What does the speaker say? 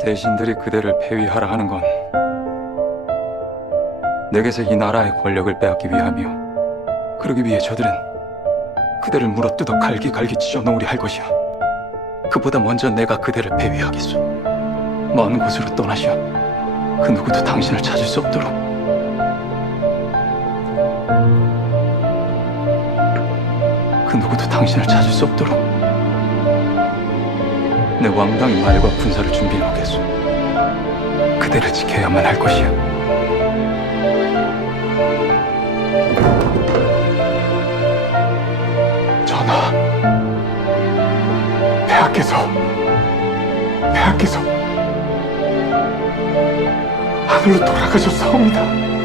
대신들이 그대를 폐위하라 하는 건 내게서 이 나라의 권력을 빼앗기 위함이오. 그러기 위해 저들은 그대를 물어뜯어 갈기갈기 찢어놓으려 할 것이오. 그보다 먼저 내가 그대를 폐위하겠소. 먼 곳으로 떠나시오. 그 누구도 당신을 찾을 수 없도록. 그 누구도 당신을 찾을 수 없도록. 내 왕당이 말과 군사를 준비해 놓겠소. 그대를 지켜야만 할 것이야. 전하, 폐하께서, 폐하께서 하늘로 돌아가셨사옵니다.